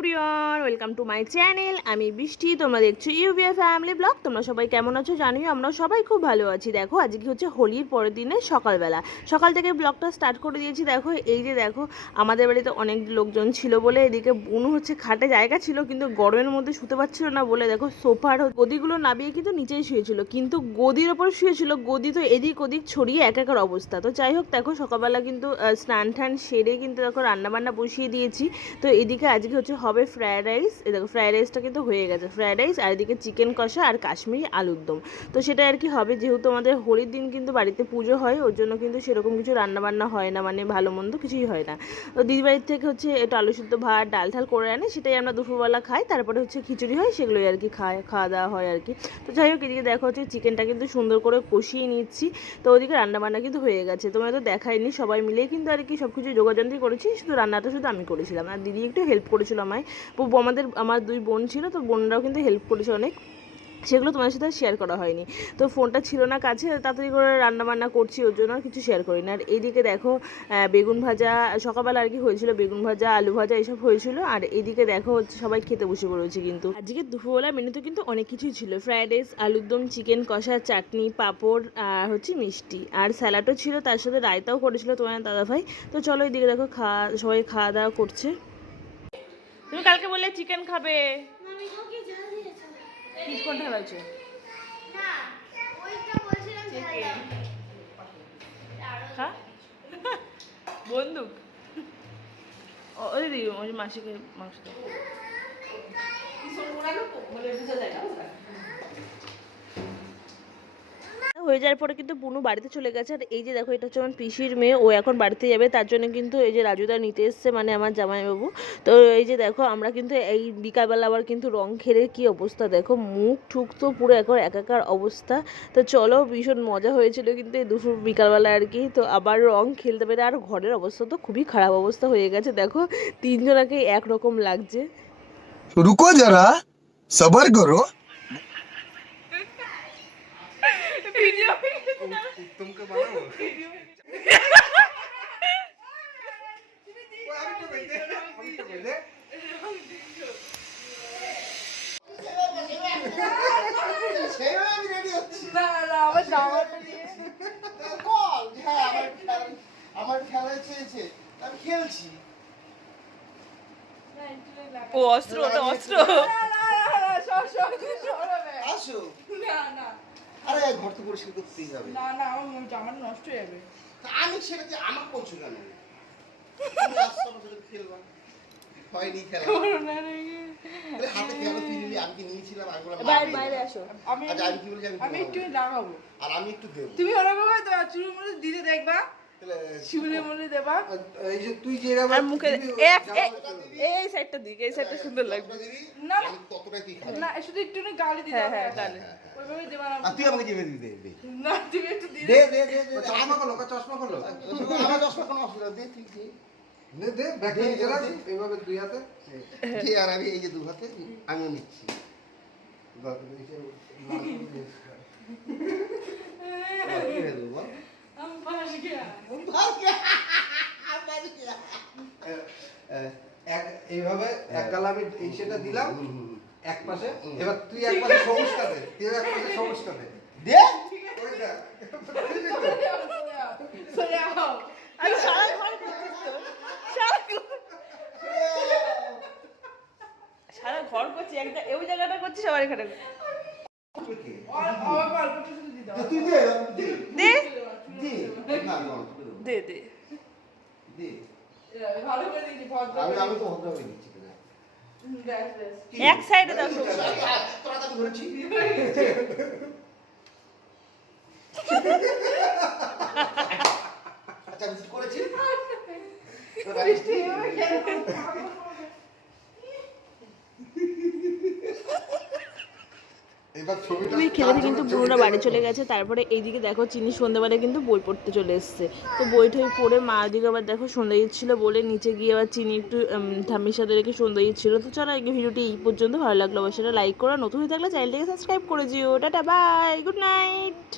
Everyone, welcome to my channel. আমি বৃষ্টি, তোমরা দেখছো ইউবিএ ফ্যামিলি ব্লগ। তোমরা সবাই কেমন আছো জানিও, আমরা সবাই খুব ভালো আছি। দেখো আজকে হচ্ছে হোলির পরের দিনে সকালবেলা, সকাল থেকে ব্লগটা স্টার্ট করে দিয়েছি। দেখো এই যে দেখো আমাদের বাড়িতে অনেক লোকজন ছিল বলে এদিকে বুনু হচ্ছে খাটে জায়গা ছিল, কিন্তু গরমের মধ্যে শুতে পারছিল না বলে দেখো সোফার গদিগুলো নামিয়ে কিন্তু নিচেই শুয়েছিল, কিন্তু গদির ওপর শুয়েছিল। গদি তো এদিক ওদিক ছড়িয়ে একাকার অবস্থা। তো যাই হোক, দেখো সকালবেলা কিন্তু স্নান টান সেরে কিন্তু দেখো রান্নাবান্না বসিয়ে দিয়েছি। তো এদিকে আজকে হচ্ছে হবে ফ্রায়েড রাইস। এই দেখো ফ্রায়েড রাইসটা কিন্তু হয়ে গেছে, ফ্রায়েড রাইস, আর এদিকে চিকেন কষা আর কাশ্মীরি আলুর দম। তো সেটা আর কি হবে, যেহেতু আমাদের হোলির দিন কিন্তু বাড়িতে পুজো হয়, ওর জন্য কিন্তু সেরকম কিছু রান্নাবান্না হয় না, মানে ভালো মন্দ কিছুই হয় না। তো দিদির বাড়ির থেকে হচ্ছে একটু আলু সিদ্ধ ভাত ডাল ঠাল করে আনে, সেটাই আমরা দুপুরবেলা খাই। তারপরে হচ্ছে খিচুড়ি হয়, সেগুলোই আর কি খাওয়া দাওয়া হয় আর কি। তো যাই হোক, এদিকে দেখো হচ্ছে চিকেনটা কিন্তু সুন্দর করে কষিয়ে নিচ্ছি। তো ওদিকে রান্নাবান্না কিন্তু হয়ে গেছে, তোমরা তো দেখাইনি, সবাই মিলেই কিন্তু আর কি সব কিছু যোগাযন্ত্রী করেছি, শুধু রান্নাটা শুধু আমি করেছিলাম, আর দিদি একটু হেল্প করেছিল আমায়। আমার দুই বোন ছিল, তো বোনরাও কিন্তু হেল্প করেছে অনেক, সেগুলো তোমার সাথে শেয়ার করা হয়নি। তো ফোনটা ছিল না কাছে, তাড়াতাড়ি করে রান্নাবান্না করছি, ওর জন্য আর কিছু শেয়ার করি না। আর এইদিকে দেখো বেগুন ভাজা সকালবেলা আর কি হয়েছিল, বেগুন ভাজা আলু ভাজা এইসব হয়েছিল। আর এইদিকে দেখো হচ্ছে সবাই খেতে বসে পড়েছে। কিন্তু আজকে দুপুরবেলা মেনুতে কিন্তু অনেক কিছুই ছিল, ফ্রায়েড রাইস, আলুর দম, চিকেন কষা, চাটনি, পাঁপড় আর হচ্ছে মিষ্টি, আর স্যালাডও ছিল, তার সাথে রায়তাও করেছিল তোমার দাদাভাই। তো চলো এইদিকে দেখো সবাই খাওয়া দাওয়া করছে। তুমি কালকে বললে চিকেন খাবে, কোনটা হয়েছে? বন্দুক ওই দিদি ওই মাসিকে মাংস হয়ে যাওয়ার পরে কিন্তু বুনু বাড়িতে চলে গেছে। আর এই যে দেখো এটা হচ্ছে আমার পিসির মেয়ে, ও এখন বাড়িতে যাবে, তার জন্য কিন্তু এই যে রাজুদা নিতে এসছে, মানে আমার জামাইবাবু। তো এই যে দেখো আমরা কিন্তু এই বিকালবেলা আবার কিন্তু রং খেলে কি অবস্থা, দেখো মুখ ঠুক তো পুরো এখন একাকার অবস্থা। তো চলো, ভীষণ মজা হয়েছিল কিন্তু এই দুপুর বিকালবেলা আর কি। তো আবার রং খেলতে পেরে, আর ঘরের অবস্থা তো খুবই খারাপ অবস্থা হয়ে গেছে, দেখো তিনজনাকে একরকম লাগছে। রুকো যারা, সবার করো। तुमको बनाओ আমার খেলা চেয়েছে, আমি খেলছি। ও অস্ত্র, ওটা অস্ত্র। আসো না, আরে ঘর তো পরিষ্কার করতেই হবে। না আমার জামা নষ্ট হয়ে যাবে। আমি সেটাতে আমাকে বলছো কেন? খেলবা হয়নি খেলা, হাতে খেলা তুই নিলি, আমি কি নিয়েছিলাম? বাইরে আসো। আমি কি বলি, আমি একটু লাগাবো আর আমি একটু দেবো। তুমি ওরকম চুলের মধ্যে দিতে দেখবা, শিউলের মধ্যে দেবা। এই যে তুই যে আর মুখে এই সাইডটা দিকে, এই সাইডটা সুন্দর লাগবে। না কতটা কি খাবি না, শুধু একটু গালি দিতে হবে। হ্যাঁ গালে ওইভাবে দেবা না। আর তুই আমাকে জিভে দিবি, দে না তুমি একটু দিতে দে চশমা করলো, আমার চশমা কোনো অসুবিধা, দে তুই দে ব্যাকে নিয়ে যা, এইভাবে দুই হাতে দে, আর আমি এই যে দু হাতে আমিও নিচ্ছি। এইভাবে এক গাল আমি এই সেটা দিলাম এক পাশে, এবার তুই এক পাশে সবুজ কাটে, তুই এক পাশে সবুজ কাটে দে সরে আও। আমি সারা ঘর করছিস তো, সারা ঘর করছি, একটা ওই জায়গাটা করছি, সবার এখানে তুই দে দে দে দে। ভালো করে দিয়েছি ভদ্র। আমি তো ভদ্র হয়ে দিচ্ছি না, এক সাইডে দাও সব। তোরা তো ধরেছি। আচ্ছা আমি করেছি তুই খেলে কিন্তু পুরোনো বাড়ি চলে গেছে। তারপরে এইদিকে দেখো চিনি সন্ধ্যাবেলা কিন্তু বই পড়তে চলে এসছে। তো বই টই পড়ে মা দিকে আবার দেখো সন্ধ্যা দিচ্ছিলো বলে নিচে গিয়ে আবার চিনি একটু ঠাম্মির সাথে রেখে সন্ধ্যা দিচ্ছিলো। তো চলো আজকে ভিডিওটি এই পর্যন্ত, ভালো লাগলো অবশ্যই লাইক করো, নতুন হয়ে থাকলে চ্যানেলটিকে সাবস্ক্রাইব করে দিও। Tata bye, good night.